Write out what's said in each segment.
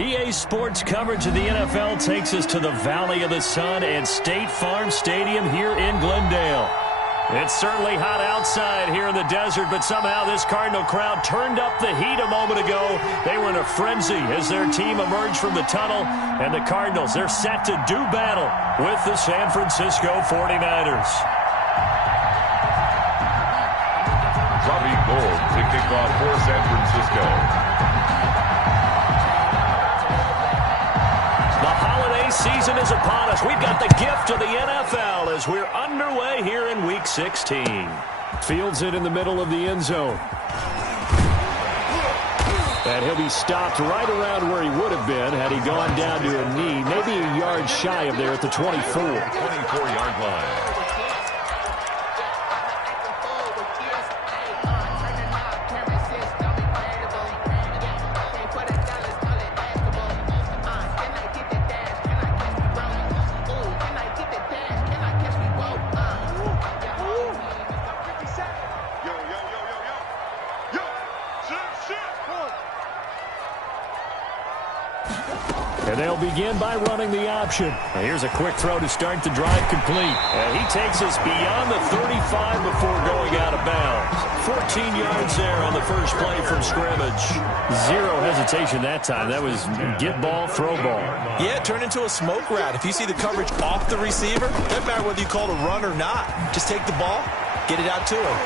EA Sports coverage of the NFL takes us to the Valley of the Sun and State Farm Stadium here in Glendale. It's certainly hot outside here in the desert, but somehow this Cardinal crowd turned up the heat a moment ago. They were in a frenzy as their team emerged from the tunnel, and the Cardinals, they're set to do battle with the San Francisco 49ers. Robbie Gould to kick off for San Francisco. The holiday season is upon us. We've got the gift of the NFL as we're underway here in Week 16. Fields it in the middle of the end zone. And he'll be stopped right around where he would have been had he gone down to a knee, maybe a yard shy of there at the 24. 24-yard line. And they'll begin by running the option. Now here's a quick throw to start the drive complete. And he takes us beyond the 35 before going out of bounds. 14 yards there on the first play from scrimmage. Zero hesitation that time. That was get ball, throw ball. Yeah, turn into a smoke route. If you see the coverage off the receiver, doesn't matter whether you call it a run or not. Just take the ball, get it out to him.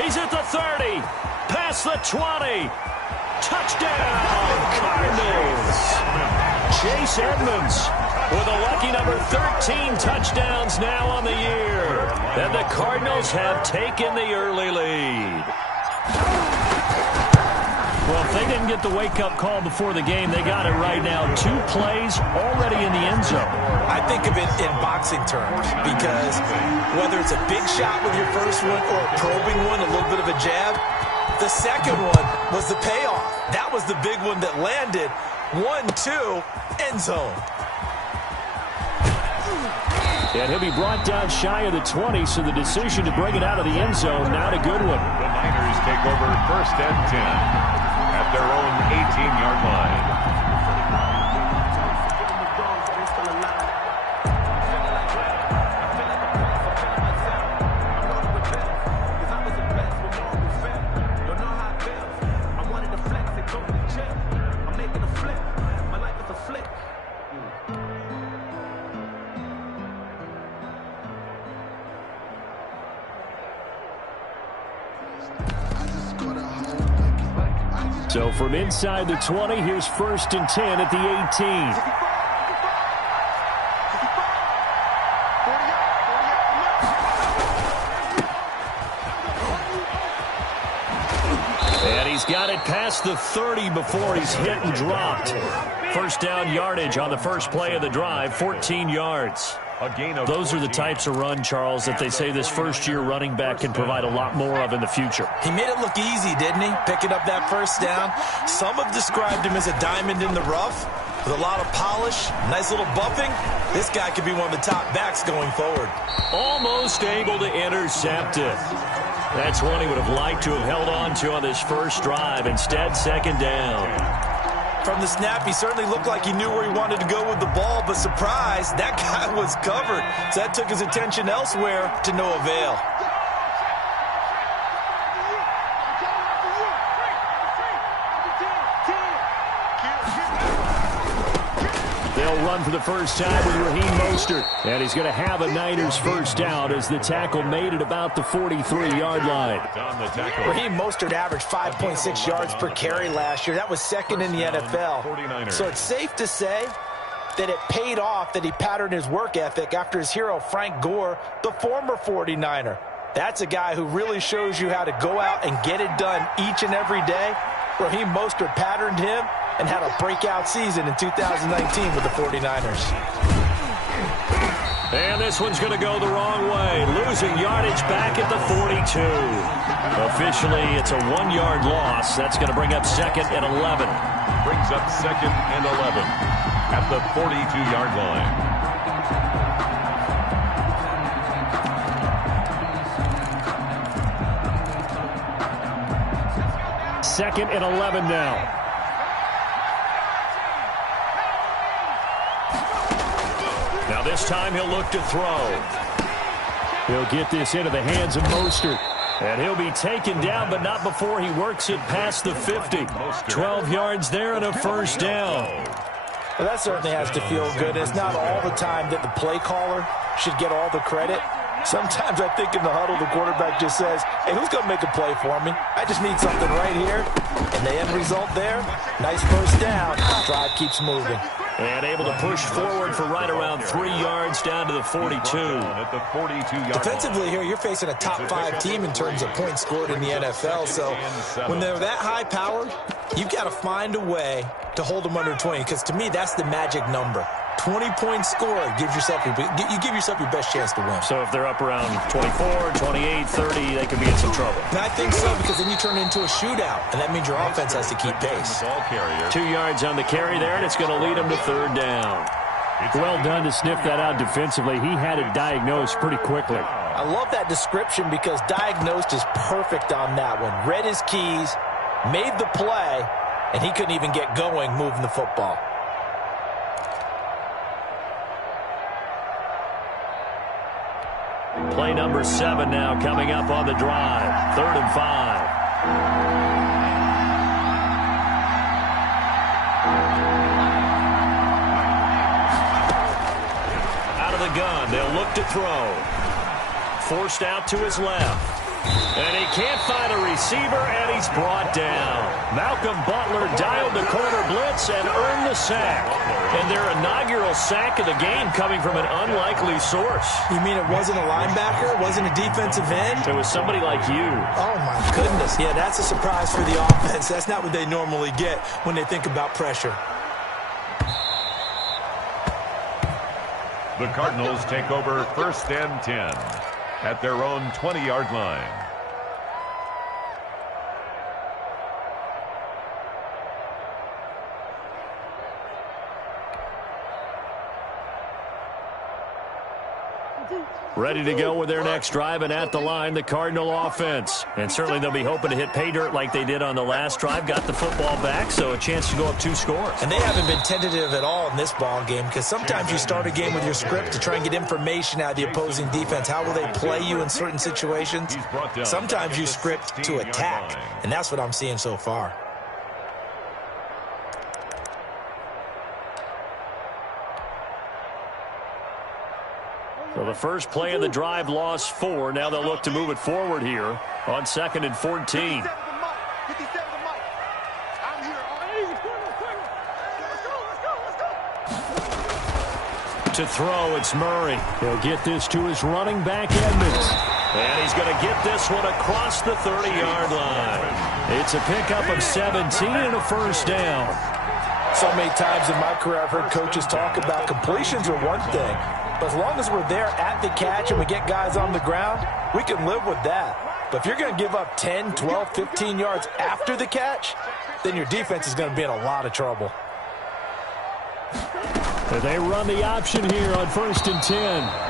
He's at the 30, past the 20. Touchdown, Cardinals. Chase Edmonds with a lucky number 13 touchdowns now on the year. And the Cardinals have taken the early lead. Well, if they didn't get the wake-up call before the game, they got it right now. 2 plays already in the end zone. I think of it in boxing terms because whether it's a big shot with your first one or a probing one, a little bit of a jab, the second one was the payoff. That was the big one that landed. 1-2, end zone. And he'll be brought down shy of the 20, so the decision to bring it out of the end zone, not a good one. The Niners take over 1st and 10 at their own 18-yard line. So from inside the 20, here's 1st and 10 at the 18. And he's got it past the 30 before he's hit and dropped. First down yardage on the first play of the drive, 14 yards. Those are the types of run, Charles, that they say this first-year running back can provide a lot more of in the future. He made it look easy, didn't he? Picking up that first down. Some have described him as a diamond in the rough with a lot of polish, nice little buffing. This guy could be one of the top backs going forward. Almost able to intercept it. That's one he would have liked to have held on to on this first drive. Instead, second down. From the snap, he certainly looked like he knew where he wanted to go with the ball, but surprise, that guy was covered. So that took his attention elsewhere to no avail. They'll run for the first time with Raheem Mostert. And he's going to have a Niners first down as the tackle made it about the 43-yard line. Raheem Mostert averaged 5.6 yards per carry last year. That was second in the NFL. So it's safe to say that it paid off that he patterned his work ethic after his hero Frank Gore, the former 49er. That's a guy who really shows you how to go out and get it done each and every day. Raheem Mostert patterned him and had a breakout season in 2019 with the 49ers. And this one's going to go the wrong way. Losing yardage back at the 42. Officially, it's a 1-yard loss. That's going to bring up 2nd and 11. Brings up 2nd and 11 at the 42-yard line. Second and 11 now. This time he'll look to throw. He'll get this into the hands of Mostert. And he'll be taken down, but not before he works it past the 50. 12 yards there and a first down. Well, that certainly has to feel good. It's not all the time that the play caller should get all the credit. Sometimes I think in the huddle, the quarterback just says, hey, who's going to make a play for me? I just need something right here. And the end result there, nice first down. Drive keeps moving. And able to push forward for right around 3 yards down to the 42. Defensively here, you're facing a top-5 team in terms of points scored in the NFL. So when they're that high-powered, you've got to find a way to hold them under 20. Because to me, that's the magic number. 20 points scored, you give yourself your best chance to win. So if they're up around 24, 28, 30, they could be in some trouble. And I think so, because then you turn it into a shootout, and that means your offense has to keep pace. 2 yards on the carry there, and it's going to lead them to third down. Well done to sniff that out defensively. He had it diagnosed pretty quickly. I love that description because diagnosed is perfect on that one. Read his keys, made the play, and he couldn't even get going moving the football. Play number 7 now coming up on the drive. 3rd and 5. Out of the gun, they'll look to throw. Forced out to his left. And he can't find a receiver, and he's brought down. Malcolm Butler dialed the corner blitz and earned the sack. And their inaugural sack of the game coming from an unlikely source. You mean it wasn't a linebacker? It wasn't a defensive end? It was somebody like you. Oh, my goodness. Yeah, that's a surprise for the offense. That's not what they normally get when they think about pressure. The Cardinals take over 1st and 10 at their own 20-yard line. Ready to go with their next drive, and at the line, the Cardinal offense. And certainly they'll be hoping to hit pay dirt like they did on the last drive. Got the football back, so a chance to go up 2 scores. And they haven't been tentative at all in this ball game, because sometimes you start a game with your script to try and get information out of the opposing defense. How will they play you in certain situations? Sometimes you script to attack, and that's what I'm seeing so far. So the first play of the drive lost 4. Now they'll look to move it forward here on 2nd and 14. To throw, it's Murray. He'll get this to his running back, Edmonds. And he's going to get this one across the 30-yard line. It's a pickup of 17 and a first down. So many times in my career I've heard coaches talk about completions are one thing. But as long as we're there at the catch and we get guys on the ground, we can live with that. But if you're going to give up 10, 12, 15 yards after the catch, then your defense is going to be in a lot of trouble. They run the option here on 1st and 10.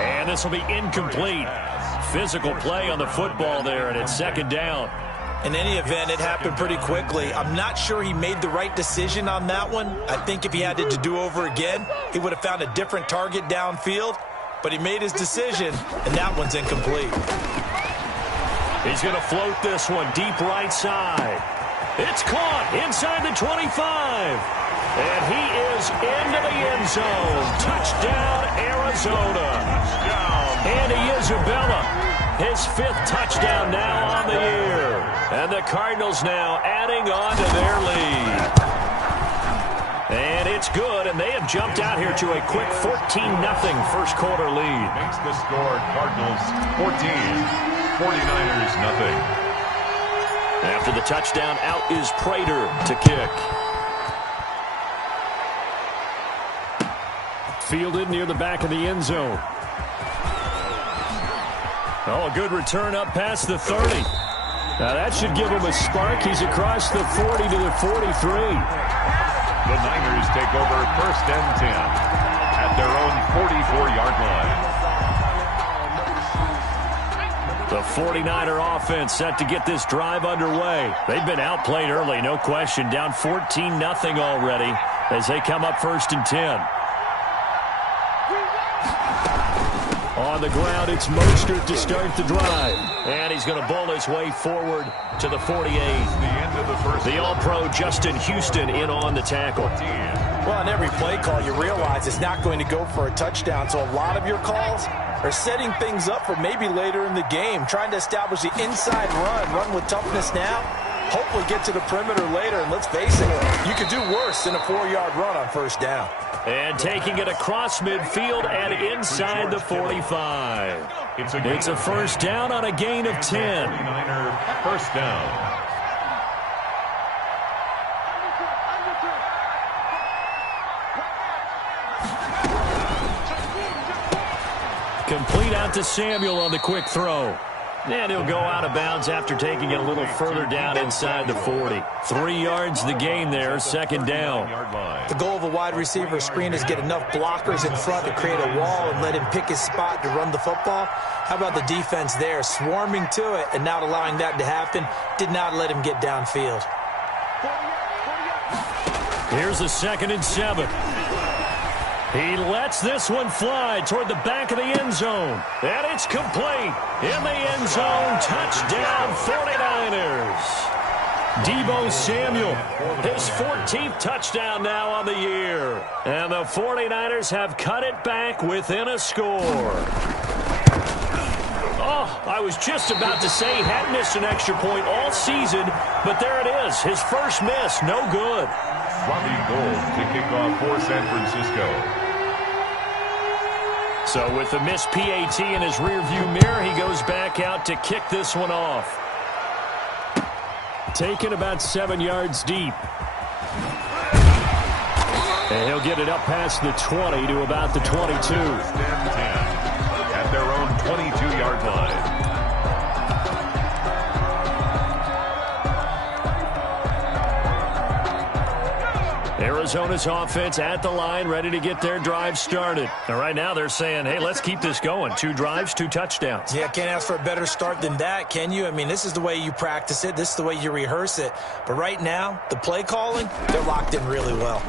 And this will be incomplete. Physical play on the football there, and it's 2nd down. In any event, it happened pretty quickly. I'm not sure he made the right decision on that one. I think if he had it to do over again, he would have found a different target downfield. But he made his decision, and that one's incomplete. He's going to float this one deep right side. It's caught inside the 25. And he is into the end zone. Touchdown, Arizona. Andy Isabella, his 5th touchdown now on the year. And the Cardinals now adding on to their lead. And it's good, and they have jumped out here to a quick 14-0 first quarter lead. Makes the score Cardinals 14, 49ers nothing. After the touchdown, out is Prater to kick. Fielded near the back of the end zone. Oh, a good return up past the 30. Now that should give him a spark. He's across the 40 to the 43. The Niners take over 1st and 10 at their own 44-yard line. The 49er offense set to get this drive underway. They've been outplayed early, no question. Down 14-0 already as they come up 1st and 10. On the ground, it's Mostert to start the drive. And he's going to bowl his way forward to the 48. The end of the first. The All-Pro Justin Houston in on the tackle. Well, on every play call, you realize it's not going to go for a touchdown. So a lot of your calls are setting things up for maybe later in the game, trying to establish the inside run with toughness now, hopefully get to the perimeter later. And let's face it, you could do worse than a 4-yard run on first down. And taking it across midfield and inside the 45. It's a first down on a gain of 10. 49er first down. Complete out to Samuel on the quick throw. And he'll go out of bounds after taking it a little further down inside the 40. 3 yards the gain there, second down. The goal of a wide receiver screen is get enough blockers in front to create a wall and let him pick his spot to run the football. How about the defense there, swarming to it and not allowing that to happen? Did not let him get downfield. Here's a 2nd and 7. He lets this one fly toward the back of the end zone. And it's complete. In the end zone, touchdown 49ers. Deebo Samuel, his 14th touchdown now on the year. And the 49ers have cut it back within a score. Oh, I was just about to say he hadn't missed an extra point all season, but there it is, his first miss, no good. Robbie Gould to kick off for San Francisco. So with the missed PAT in his rearview mirror, he goes back out to kick this one off. Taken about 7 yards deep. And he'll get it up past the 20 to about the 22. First and 10 at their own 22-yard line. Arizona's offense at the line, ready to get their drive started. And right now they're saying, hey, let's keep this going. 2 drives, 2 touchdowns. Yeah, can't ask for a better start than that, can you? I mean, this is the way you practice it. This is the way you rehearse it. But right now, the play calling, they're locked in really well.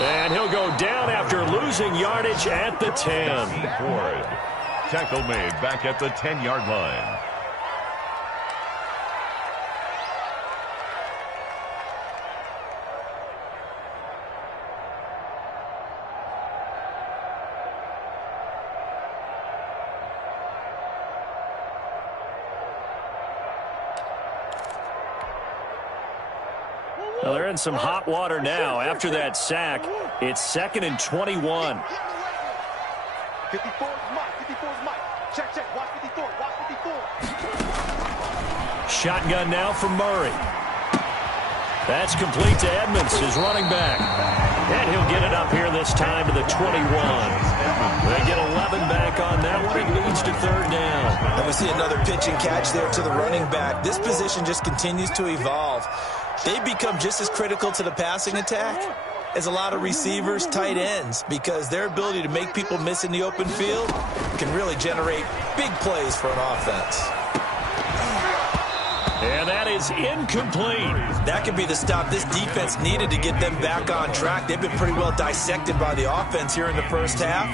And he'll go down after losing yardage at the 10. Ford. Tackle made back at the 10-yard line. Well, they're in some hot water now. After that sack, it's 2nd and 21. 54 is Mike. 54 is Mike. Check, check. Watch 54. Watch 54. Shotgun now from Murray. That's complete to Edmonds, his running back. And he'll get it up here this time to the 21. They get 11 back on that one. It leads to 3rd down. And we see another pitch and catch there to the running back. This position just continues to evolve. They become just as critical to the passing attack as a lot of receivers, tight ends, because their ability to make people miss in the open field can really generate big plays for an offense. And that is incomplete. That could be the stop this defense needed to get them back on track. They've been pretty well dissected by the offense here in the first half.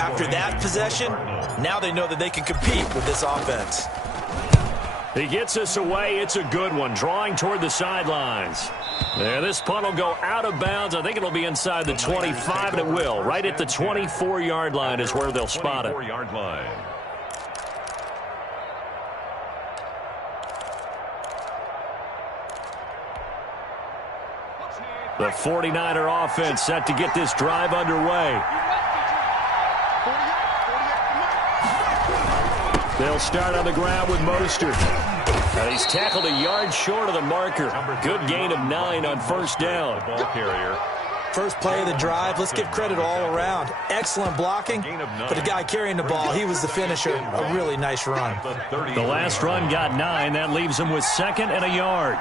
After that possession, now they know that they can compete with this offense. He gets us away. It's a good one, drawing toward the sidelines. Yeah, this punt will go out of bounds. I think it'll be inside the 25, and it will. Right at the 24-yard line is where they'll spot it. 24-yard line. The 49er offense set to get this drive underway. They'll start on the ground with Mostert. And he's tackled a yard short of the marker. Good gain of 9 on first down. Ball carrier. First play of the drive, let's give credit all around. Excellent blocking, but the guy carrying the ball, he was the finisher. A really nice run. The last run got 9. That leaves him with 2nd and a yard.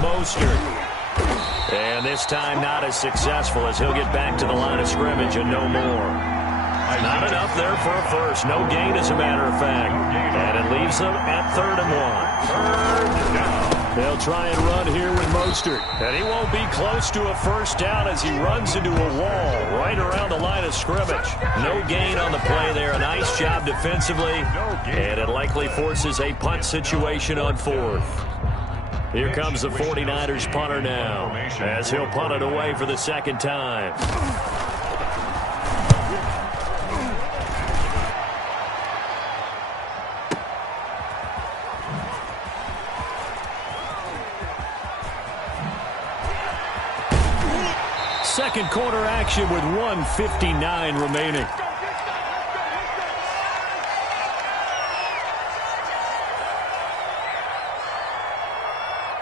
Mostert. And this time not as successful as he'll get back to the line of scrimmage and no more. Not enough there for a first. No gain, as a matter of fact. And it leaves them at 3rd and 1. 3rd down. They'll try and run here with Mostert. And he won't be close to a first down as he runs into a wall right around the line of scrimmage. No gain on the play there. A nice job defensively. And it likely forces a punt situation on fourth. Here comes the 49ers punter now as he'll punt it away for the second time. Second quarter action with 1:59 remaining.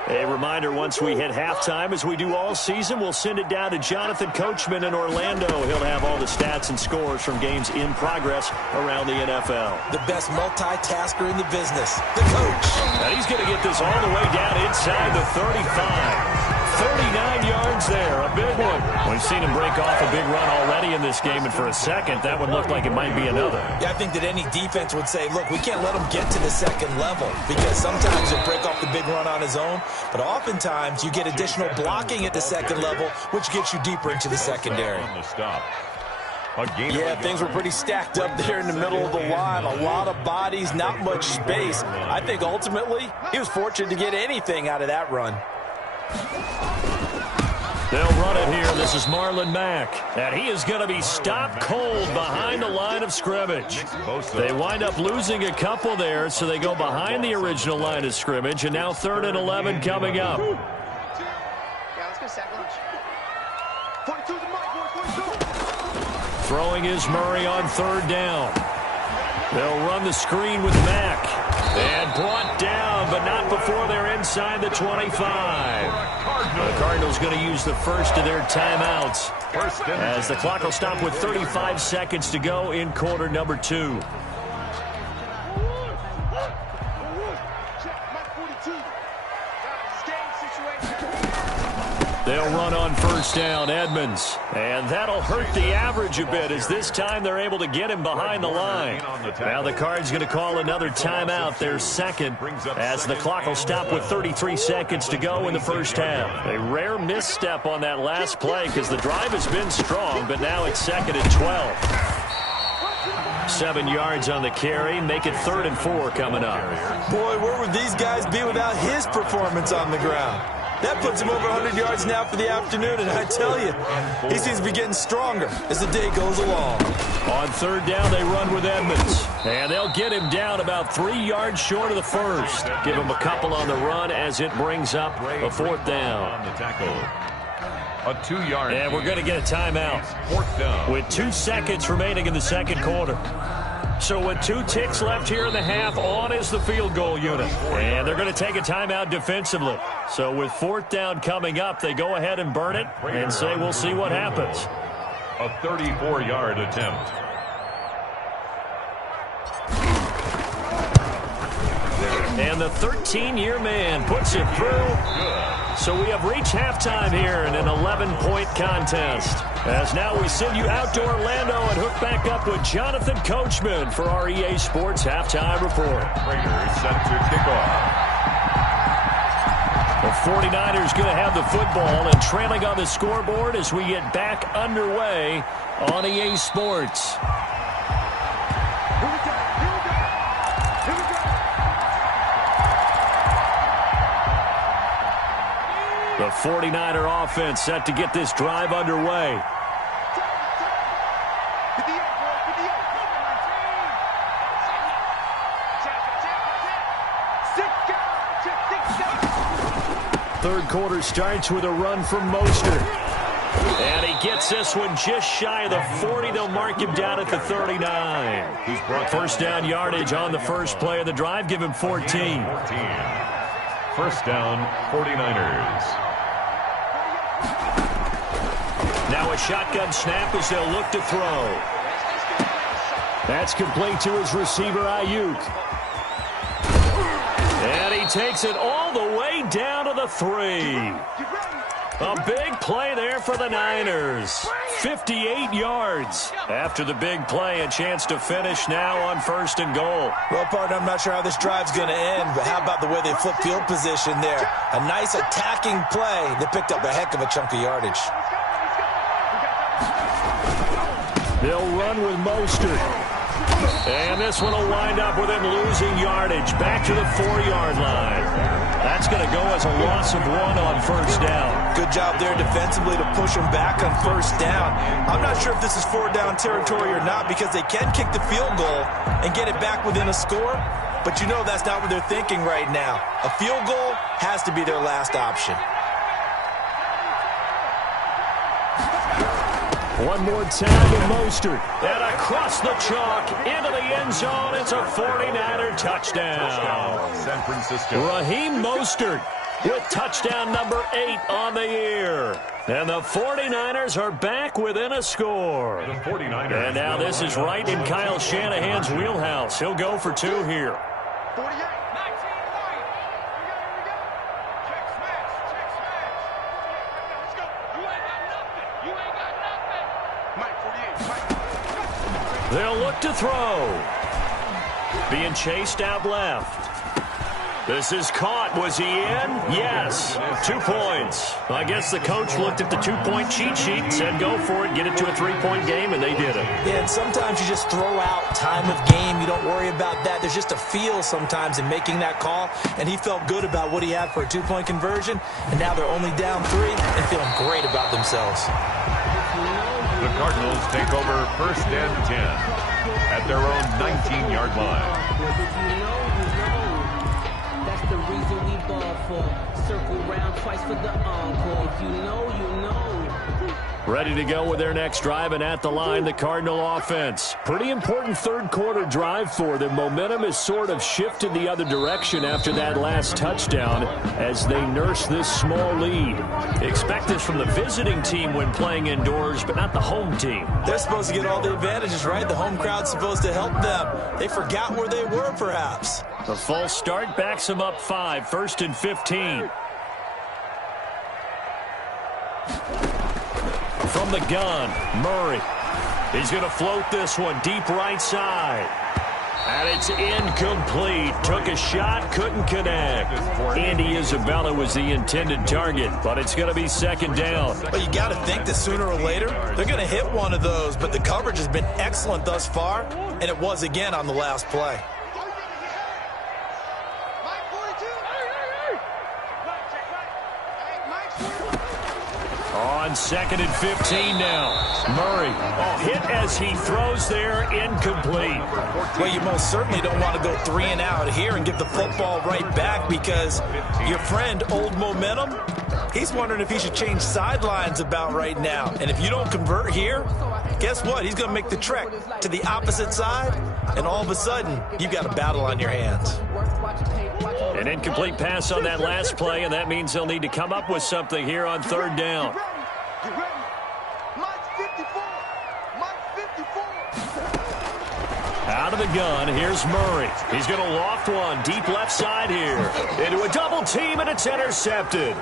A reminder, once we hit halftime, as we do all season, we'll send it down to Jonathan Coachman in Orlando. He'll have all the stats and scores from games in progress around the NFL. The best multitasker in the business, the coach. And he's going to get this all the way down inside the 35. 39 yards there, a big one. We've seen him break off a big run already in this game, and for a second, that one looked like it might be another. Yeah, I think that any defense would say, look, we can't let him get to the second level, because sometimes he'll break off the big run on his own, but oftentimes you get additional blocking at the second level, which gets you deeper into the secondary. Yeah, things were pretty stacked up there in the middle of the line. A lot of bodies, not much space. I think ultimately he was fortunate to get anything out of that run. They'll run it here. This is Marlon Mack. And he is going to be stopped cold behind the line of scrimmage. They wind up losing a couple there, so they go behind the original line of scrimmage. And now 3rd and 11 coming up. Yeah, let's go sack lunch. 42 to Mike, 42. Throwing is Murray on 3rd down. They'll run the screen with Mack. And brought down, but not before they're inside the 25. The Cardinals going to use the first of their timeouts as the clock will stop with 35 seconds to go in quarter number 2. They'll run on 1st down, Edmonds. And that'll hurt the average a bit as this time they're able to get him behind the line. Now the Cards going to call another timeout, their second, as the clock will stop with 33 seconds to go in the first half. A rare misstep on that last play because the drive has been strong, but now it's 2nd and 12. 7 yards on the carry, make it 3rd and 4 coming up. Boy, where would these guys be without his performance on the ground? That puts him over 100 yards now for the afternoon, and I tell you, he seems to be getting stronger as the day goes along. On 3rd down, they run with Edmonds. And they'll get him down about 3 yards short of the first. Give him a couple on the run as it brings up a 4th down. A 2-yard. And we're going to get a timeout 4th down. with 2 seconds remaining in the second quarter. So with 2 ticks left here in the half, on is the field goal unit. And they're going to take a timeout defensively. So with 4th down coming up, they go ahead and burn it and say we'll see what happens. A 34-yard attempt. And the 13-year man puts it through. So we have reached halftime here in an 11-point contest. As now we send you out to Orlando and hook back up with Jonathan Coachman for our EA Sports Halftime Report. Raiders set to kick off. The 49ers going to have the football and trailing on the scoreboard as we get back underway on EA Sports. The 49er offense set to get this drive underway. Third quarter starts with a run from Mostert. And he gets this one just shy of the 40. They'll mark him down at the 39. First down yardage on the first play of the drive. Give him 14. First down, 49ers. Now a shotgun snap as they'll look to throw. That's complete to his receiver, Ayuk. And he takes it all the way down to the 3. A big play there for the Niners. 58 yards. After the big play, a chance to finish now on 1st and goal. Well, partner, I'm not sure how this drive's going to end, but how about the way they flip field position there? A nice attacking play that picked up a heck of a chunk of yardage. They'll run with Mostert. And this one will wind up with him losing yardage. Back to the 4-yard line. That's going to go as a loss of 1 on 1st down. Good job there defensively to push him back on 1st down. I'm not sure if this is 4-down territory or not because they can kick the field goal and get it back within a score. But you know that's not what they're thinking right now. A field goal has to be their last option. One more time with Mostert. And across the chalk into the end zone. It's a 49er touchdown. San Francisco. Raheem Mostert with touchdown number 8 on the year. And the 49ers are back within a score. The 49ers. And now this is right in Kyle Shanahan's wheelhouse. He'll go for 2 here. 48. They'll look to throw. Being chased out left. This is caught. Was he in? Yes. 2 points. I guess the coach looked at the 2-point cheat sheet and said, go for it, get it to a 3-point game, and they did it. Yeah, and sometimes you just throw out time of game. You don't worry about that. There's just a feel sometimes in making that call, and he felt good about what he had for a 2-point conversion, and now they're only down 3 and feeling great about themselves. The Cardinals take over 1st and 10 at their own 19-yard line. That's the reason we ball for. Circle round twice for the encore. If you know, you know. Ready to go with their next drive, and at the line, the Cardinal offense. Pretty important 3rd quarter drive for them. Momentum has sort of shifted the other direction after that last touchdown as they nurse this small lead. Expect this from the visiting team when playing indoors, but not the home team. They're supposed to get all the advantages, right? The home crowd's supposed to help them. They forgot where they were, perhaps. The false start backs them up 5, 1st and 15. From the gun, Murray. He's going to float this one deep right side. And it's incomplete. Took a shot, couldn't connect. Andy Isabella was the intended target, but it's going to be 2nd down. But you got to think that sooner or later, they're going to hit one of those. But the coverage has been excellent thus far, and it was again on the last play. On 2nd and 15 now. Murray, hit as he throws there, incomplete. Well, you most certainly don't want to go 3 and out here and get the football right back because your friend, Old Momentum, he's wondering if he should change sidelines about right now. And if you don't convert here, guess what? He's going to make the trek to the opposite side, and all of a sudden, you've got a battle on your hands. An incomplete pass on that last play, and that means they'll need to come up with something here on 3rd down. Get ready. Mike 54. Mike 54. Out of the gun, here's Murray. He's going to loft one deep left side here. Into a double team, and it's intercepted.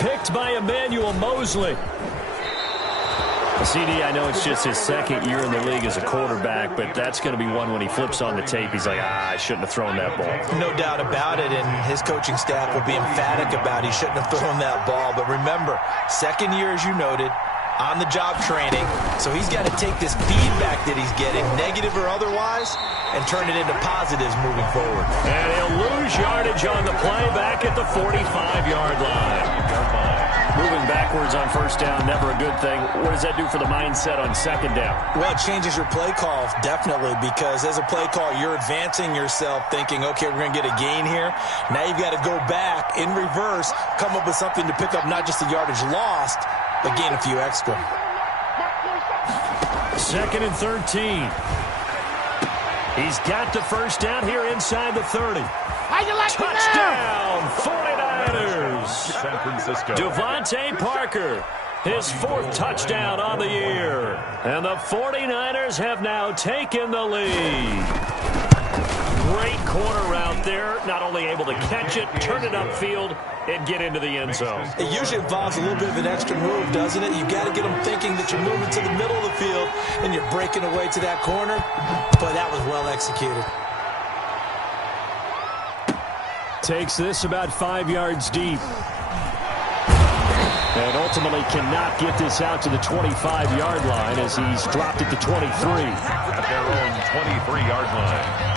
Picked by Emmanuel Mosley. CD, I know it's just his 2nd year in the league as a quarterback, but that's going to be one when he flips on the tape. He's like, I shouldn't have thrown that ball. No doubt about it, and his coaching staff will be emphatic about he shouldn't have thrown that ball. But remember, 2nd year, as you noted, on-the-job training. So he's got to take this feedback that he's getting, negative or otherwise, and turn it into positives moving forward. And he'll lose yardage on the play back at the 45-yard line. Moving backwards on 1st down, never a good thing. What does that do for the mindset on 2nd down? Well, it changes your play call, definitely, because as a play call, you're advancing yourself thinking, okay, we're going to get a gain here. Now you've got to go back in reverse, come up with something to pick up not just the yardage lost, but gain a few extra. 2nd and 13. He's got the 1st down here inside the 30. How you like Touchdown, 49ers. San Francisco. Devontae Parker, his 4th touchdown on the year. And the 49ers have now taken the lead. Great corner route there. Not only able to catch it, turn it upfield, and get into the end zone. It usually involves a little bit of an extra move, doesn't it? You've got to get them thinking that you're moving to the middle of the field and you're breaking away to that corner. But that was well executed. Takes this about 5 yards deep. And ultimately cannot get this out to the 25-yard line as he's dropped it to 23. At their own 23-yard line.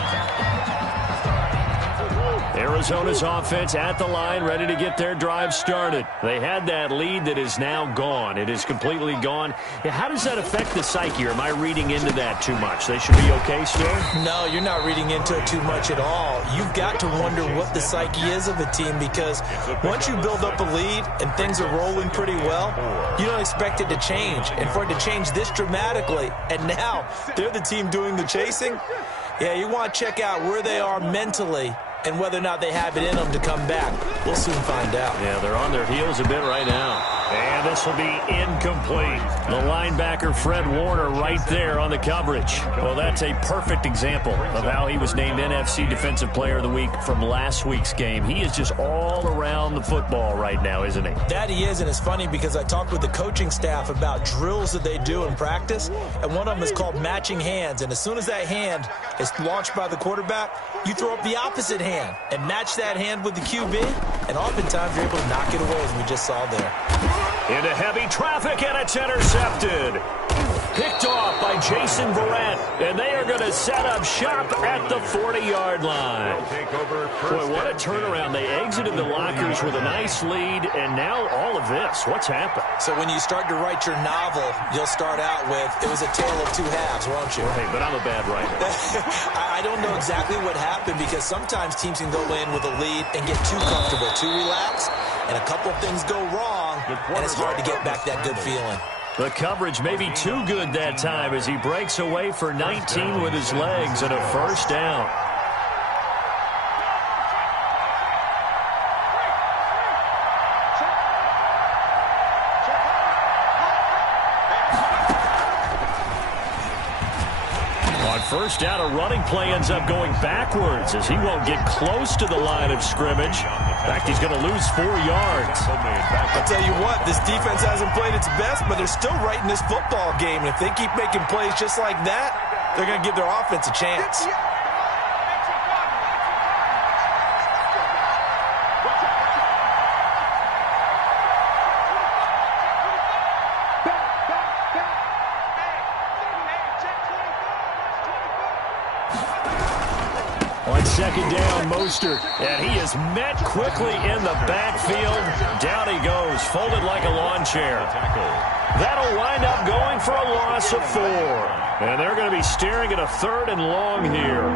Arizona's offense at the line, ready to get their drive started. They had that lead that is now gone. It is completely gone. Yeah, how does that affect the psyche? Or am I reading into that too much? They should be okay still? No, you're not reading into it too much at all. You've got to wonder what the psyche is of a team, because once you build up a lead and things are rolling pretty well, you don't expect it to change. And for it to change this dramatically, and now they're the team doing the chasing, yeah, you want to check out where they are mentally and whether or not they have it in them to come back. We'll soon find out. Yeah, they're on their heels a bit right now. And this will be incomplete. The linebacker, Fred Warner, right there on the coverage. Well, that's a perfect example of how he was named NFC Defensive Player of the Week from last week's game. He is just all around the football right now, isn't he? That he is, and it's funny because I talked with the coaching staff about drills that they do in practice, and one of them is called matching hands. And as soon as that hand is launched by the quarterback, you throw up the opposite hand and match that hand with the QB, and oftentimes you're able to knock it away, as we just saw there. Into heavy traffic, and it's intercepted. Picked off by Jason Verrett, and they are going to set up shop at the 40-yard line. Boy, what a turnaround. They exited the lockers with a nice lead, and now all of this. What's happened? So when you start to write your novel, you'll start out with, it was a tale of two halves, won't you? Right, but I'm a bad writer. I don't know exactly what happened, because sometimes teams can go in with a lead and get too comfortable, too relaxed, and a couple of things go wrong, and it's hard to get back that good feeling. The coverage may be too good that time as he breaks away for 19 with his legs and a first down. On first down, a running play ends up going backwards as he won't get close to the line of scrimmage. In fact, he's going to lose 4 yards. I'll tell you what, this defense hasn't played its best, but they're still right in this football game. And if they keep making plays just like that, they're going to give their offense a chance. On second down, Mostert, and he is met quickly in the backfield. Down he goes, folded like a lawn chair. That'll wind up going for a loss of 4. And they're going to be staring at a 3rd and long here.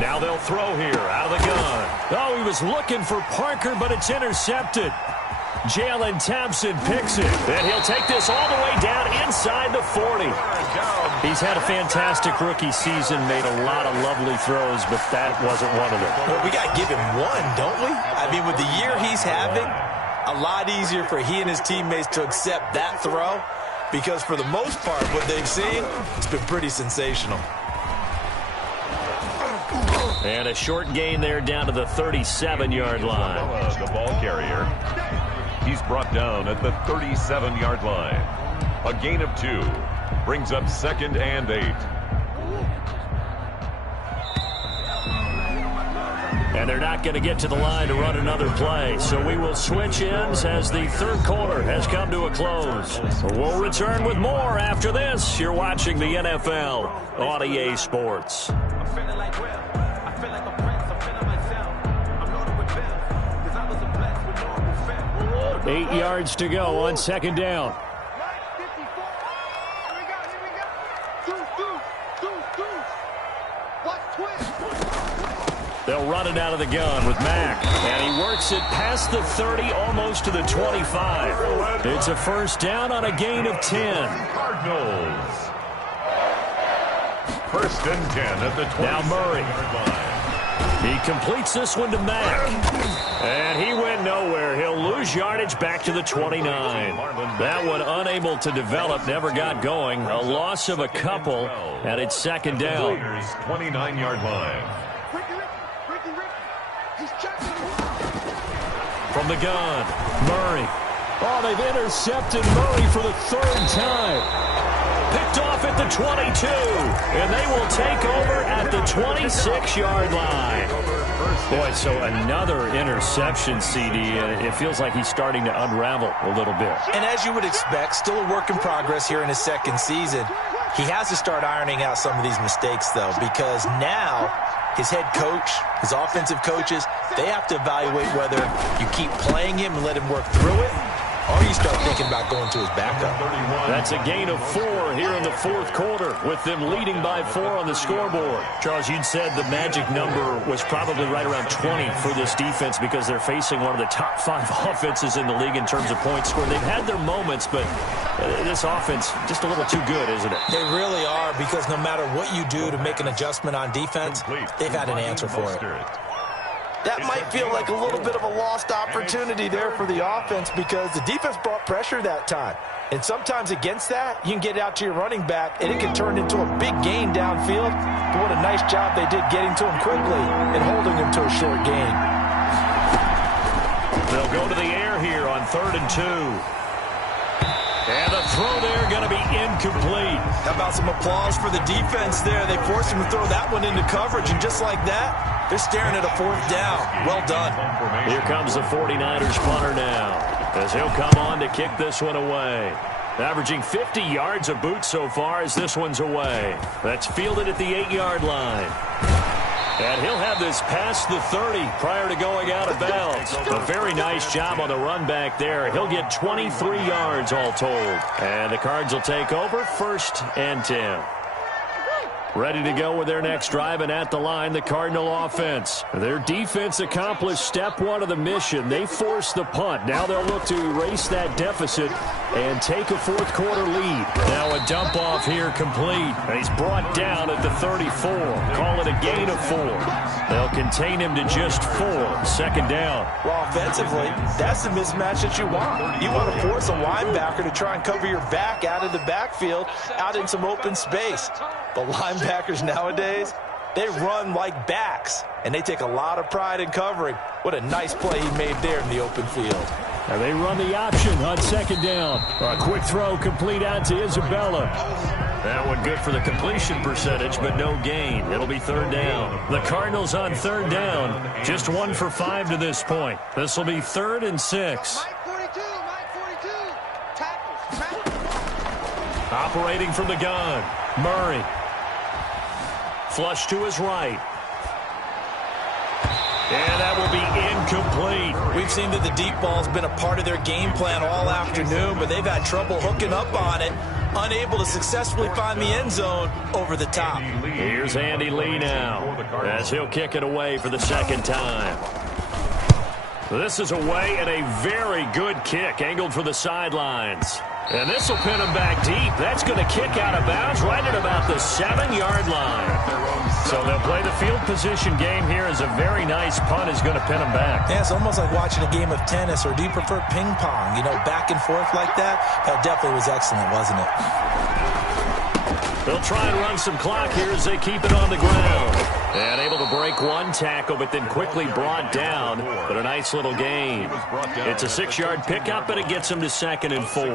Now they'll throw here out of the gun. Oh, he was looking for Parker, but it's intercepted. Jalen Thompson picks it, and he'll take this all the way down inside the 40. He's had a fantastic rookie season, made a lot of lovely throws, but that wasn't one of them. Well, we got to give him one, don't we? I mean, with the year he's having, a lot easier for he and his teammates to accept that throw, because for the most part, what they've seen, it's been pretty sensational. And a short gain there down to the 37-yard line. The ball carrier. He's brought down at the 37-yard line. A gain of 2. Brings up 2nd and 8. And they're not going to get to the line to run another play. So we will switch ends as the third quarter has come to a close. We'll return with more after this. You're watching the NFL on EA Sports. 8 yards to go on second down. They'll run it out of the gun with Mack. And he works it past the 30, almost to the 25. It's a first down on a gain of 10. Cardinals. First and 10 at the 20. Now Murray. He completes this one to Mack. And he went nowhere. He'll lose yardage back to the 29. That one unable to develop, never got going. A loss of a couple, and it's second down. 29-yard line. From the gun, Murray. Oh, they've intercepted Murray for the third time. Picked off at the 22, and they will take over at the 26-yard line. Boy, so another interception, CD, and it feels like he's starting to unravel a little bit. And as you would expect, still a work in progress here in his second season. He has to start ironing out some of these mistakes, though, because now his head coach, his offensive coaches, they have to evaluate whether you keep playing him and let him work through it, or you start thinking about going to his backup. That's a gain of 4 here in the fourth quarter, with them leading by 4 on the scoreboard. Charles, you'd said the magic number was probably right around 20 for this defense because they're facing one of the top 5 offenses in the league in terms of points scored. They've had their moments, but this offense just a little too good, isn't it? They really are, because no matter what you do to make an adjustment on defense, they've had an answer for it. That might feel like a little bit of a lost opportunity there for the offense, because the defense brought pressure that time. And sometimes against that, you can get out to your running back, and it can turn into a big gain downfield. But what a nice job they did getting to him quickly and holding him to a short gain. They'll go to the air here on 3rd and 2. And the throw there going to be incomplete. How about some applause for the defense there? They forced him to throw that one into coverage, and just like that, they're staring at a 4th down. Well done. Here comes the 49ers punter now, as he'll come on to kick this one away. Averaging 50 yards a boot so far as this one's away. That's fielded at the 8-yard line. And he'll have this past the 30 prior to going out of bounds. A very nice job on the run back there. He'll get 23 yards all told. And the Cards will take over, 1st and 10. Ready to go with their next drive, and at the line, the Cardinal offense. Their defense accomplished step 1 of the mission. They forced the punt. Now they'll look to erase that deficit and take a 4th quarter lead. Now a dump off here complete. He's brought down at the 34. Call it a gain of 4. They'll contain him to just 4. 2nd down. Well, offensively, that's the mismatch that you want. You want to force a linebacker to try and cover your back out of the backfield, out in some open space. But linebackers nowadays, they run like backs, and they take a lot of pride in covering. What a nice play he made there in the open field. Now they run the option on 2nd down. A quick throw complete out to Isabella. That one good for the completion percentage, but no gain. It'll be 3rd down. The Cardinals on 3rd down, just 1 for 5 to this point. This will be 3rd and 6. Operating from the gun, Murray. Flush to his right. And that will be incomplete. We've seen that the deep ball's been a part of their game plan all afternoon, but they've had trouble hooking up on it, unable to successfully find the end zone over the top. Here's Andy Lee now, as he'll kick it away for the 2nd time. This is away, and a very good kick, angled for the sidelines. And this will pin him back deep. That's going to kick out of bounds right at about the 7-yard line. So they'll play the field position game here, as a very nice punt is going to pin him back. Yeah, it's almost like watching a game of tennis, or do you prefer ping pong? You know, back and forth like that? That definitely was excellent, wasn't it? They'll try and run some clock here as they keep it on the ground. And able to break one tackle, but then quickly brought down. But a nice little gain. It's a 6-yard pickup, and it gets them to 2nd and 4.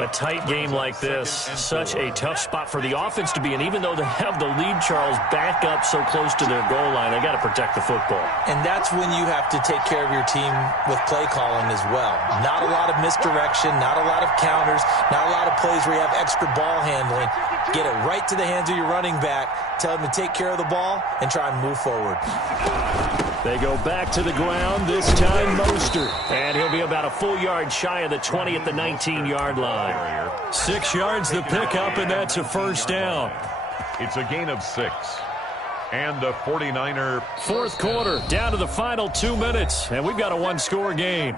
A tight game like this, such a tough spot for the offense to be in. Even though they have the lead, Charles, back up so close to their goal line, they got to protect the football. And that's when you have to take care of your team with play calling as well. Not a lot of misdirection, not a lot of counters, not a lot of plays where you have extra ball handling. Get it right to the hands of your running back. Tell him to take care of the ball and try and move forward. They go back to the ground, this time Mostert. And he'll be about a full yard shy of the 20 at the 19-yard line. 6 yards the pickup, and that's a 1st down. It's a gain of 6. And the 49er. 4th quarter, down to the final 2 minutes. And we've got a 1-score game.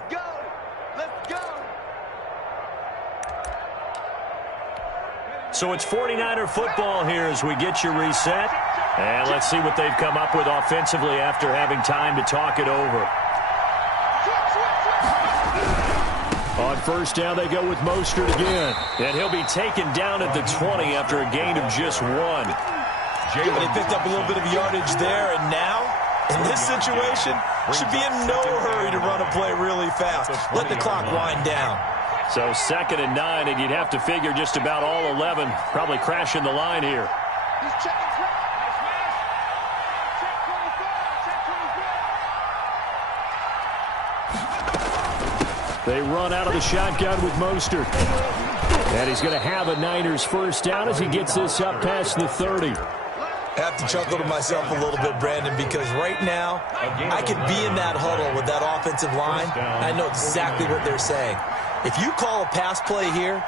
So it's 49er football here as we get you reset. And let's see what they've come up with offensively after having time to talk it over. On first down, they go with Mostert again. And he'll be taken down at the 20 after a gain of just 1. They picked up a little bit of yardage there, and now, in this situation, should be in no hurry to run a play really fast. Let the clock wind down. So 2nd and 9, and you'd have to figure just about all 11 probably crashing the line here. They run out of the shotgun with Mostert. And he's going to have a Niners first down as he gets this up past the 30. I have to chuckle to myself a little bit, Brandon, because right now I could be in that huddle with that offensive line. I know exactly what they're saying. If you call a pass play here,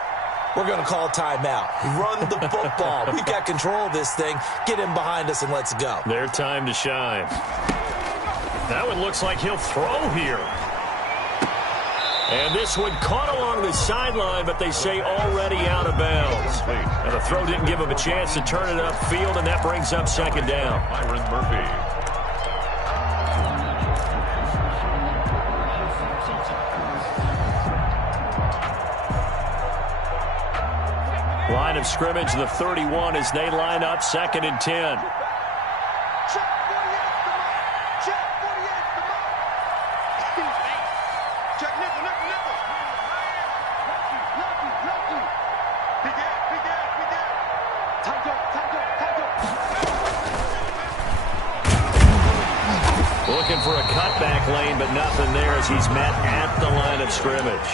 we're going to call a timeout. Run the football. We've got control of this thing. Get him behind us and let's go. Their time to shine. That one looks like he'll throw here. And this one caught along the sideline, but they say already out of bounds. And the throw didn't give him a chance to turn it upfield, and that brings up 2nd down. Byron Murphy. Line of scrimmage, the 31, as they line up 2nd and 10. Looking for a cutback lane, but nothing there as he's met at the line of scrimmage.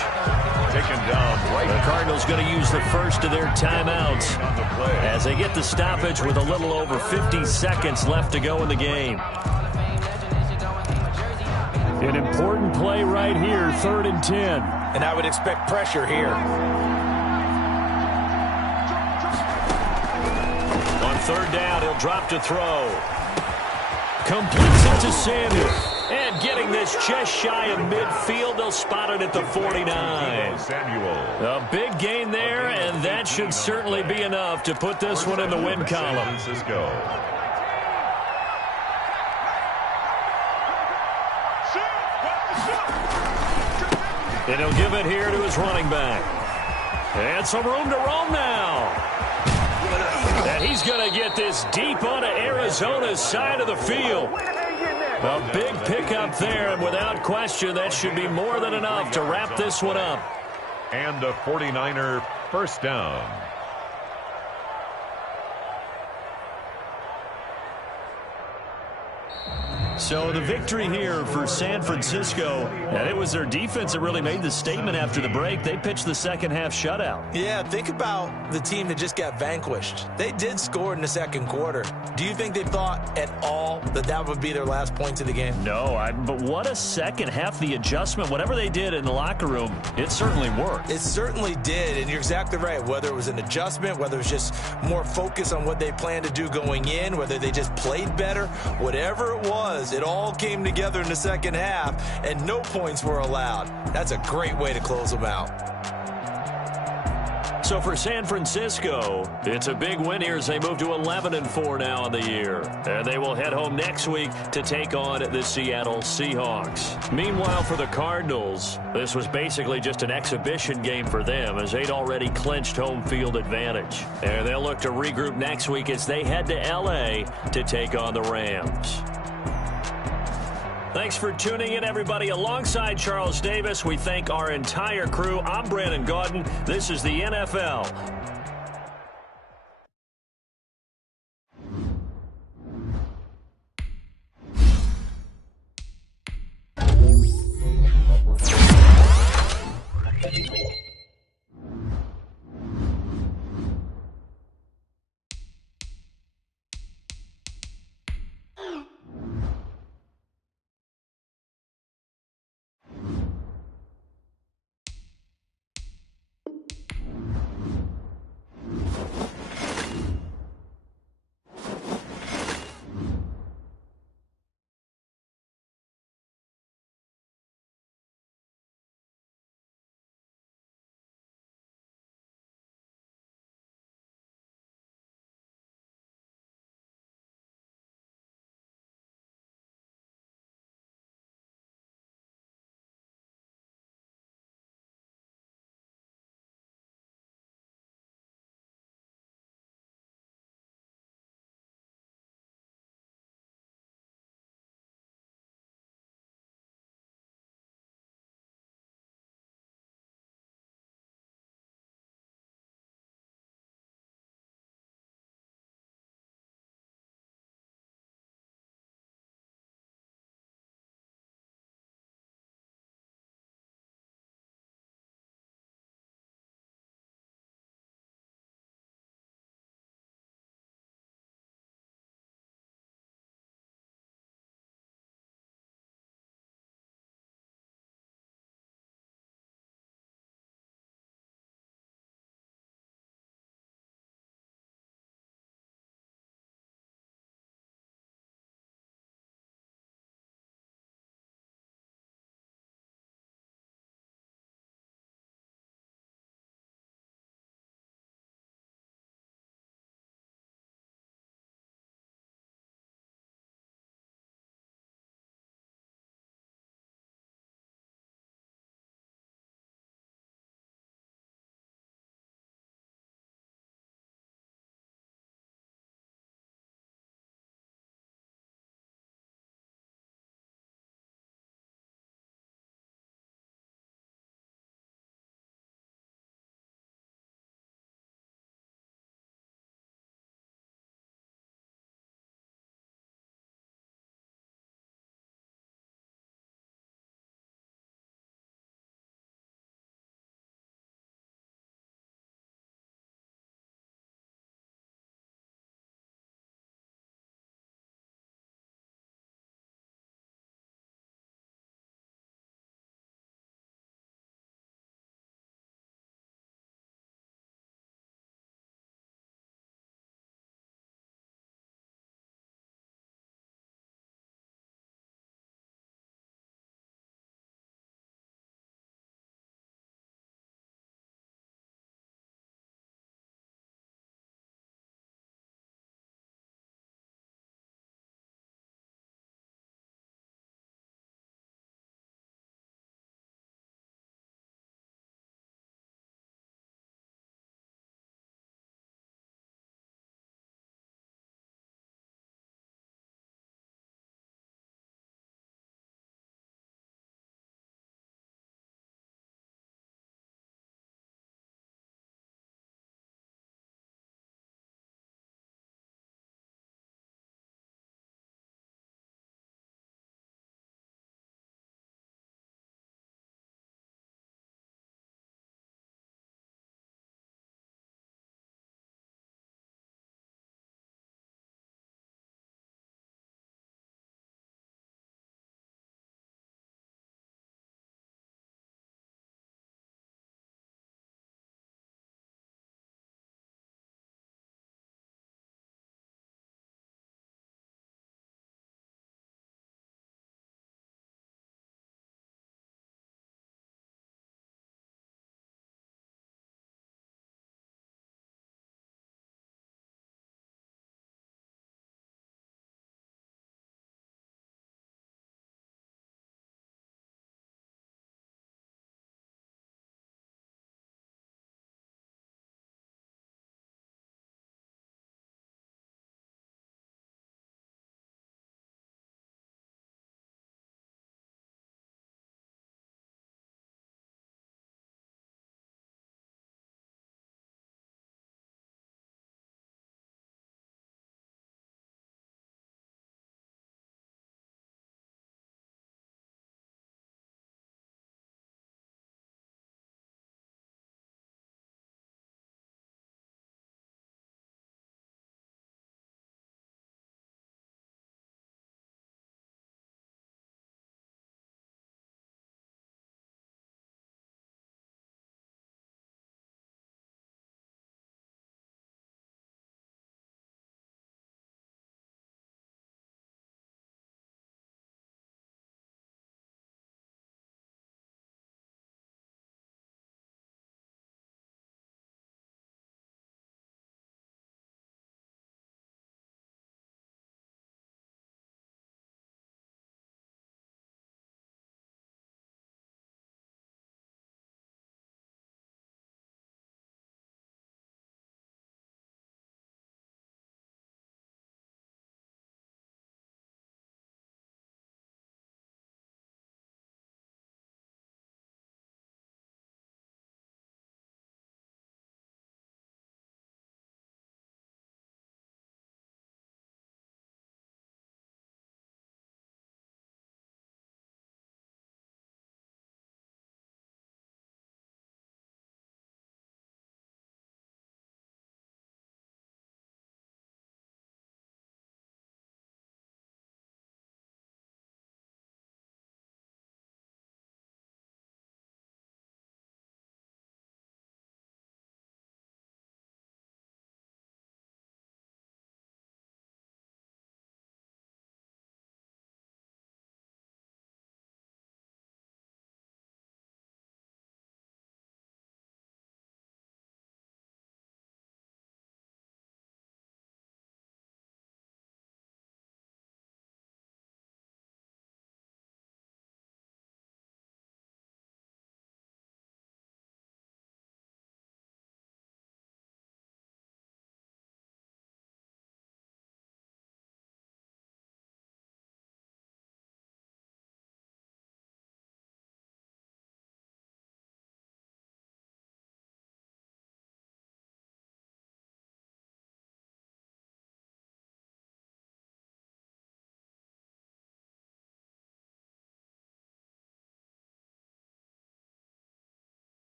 Taken down right. The Cardinals going to use the first of their timeouts as they get the stoppage with a little over 50 seconds left to go in the game. An important play right here, 3rd and 10. And I would expect pressure here. On 3rd down, he'll drop to throw. Completes it to Samuel. And getting this just shy of midfield, they'll spot it at the 49. A big gain there, and that should certainly be enough to put this one in the win column. And he'll give it here to his running back. And some room to roam now. And he's going to get this deep onto Arizona's side of the field. A big pickup there, and without question, that should be more than enough to wrap this one up. And a 49er first down. So the victory here for San Francisco, and it was their defense that really made the statement after the break. They pitched the second half shutout. Yeah, think about the team that just got vanquished. They did score in the second quarter. Do you think they thought at all that that would be their last points of the game? No, but what a second half. The adjustment, whatever they did in the locker room, it certainly worked. It certainly did, and you're exactly right. Whether it was an adjustment, whether it was just more focus on what they planned to do going in, whether they just played better, whatever it was, it all came together in the second half, and no points were allowed. That's a great way to close them out. So for San Francisco, it's a big win here as they move to 11-4 now on the year. And they will head home next week to take on the Seattle Seahawks. Meanwhile, for the Cardinals, this was basically just an exhibition game for them as they'd already clinched home field advantage. And they'll look to regroup next week as they head to L.A. to take on the Rams. Thanks for tuning in, everybody. Alongside Charles Davis, we thank our entire crew. I'm Brandon Gaudin. This is the NFL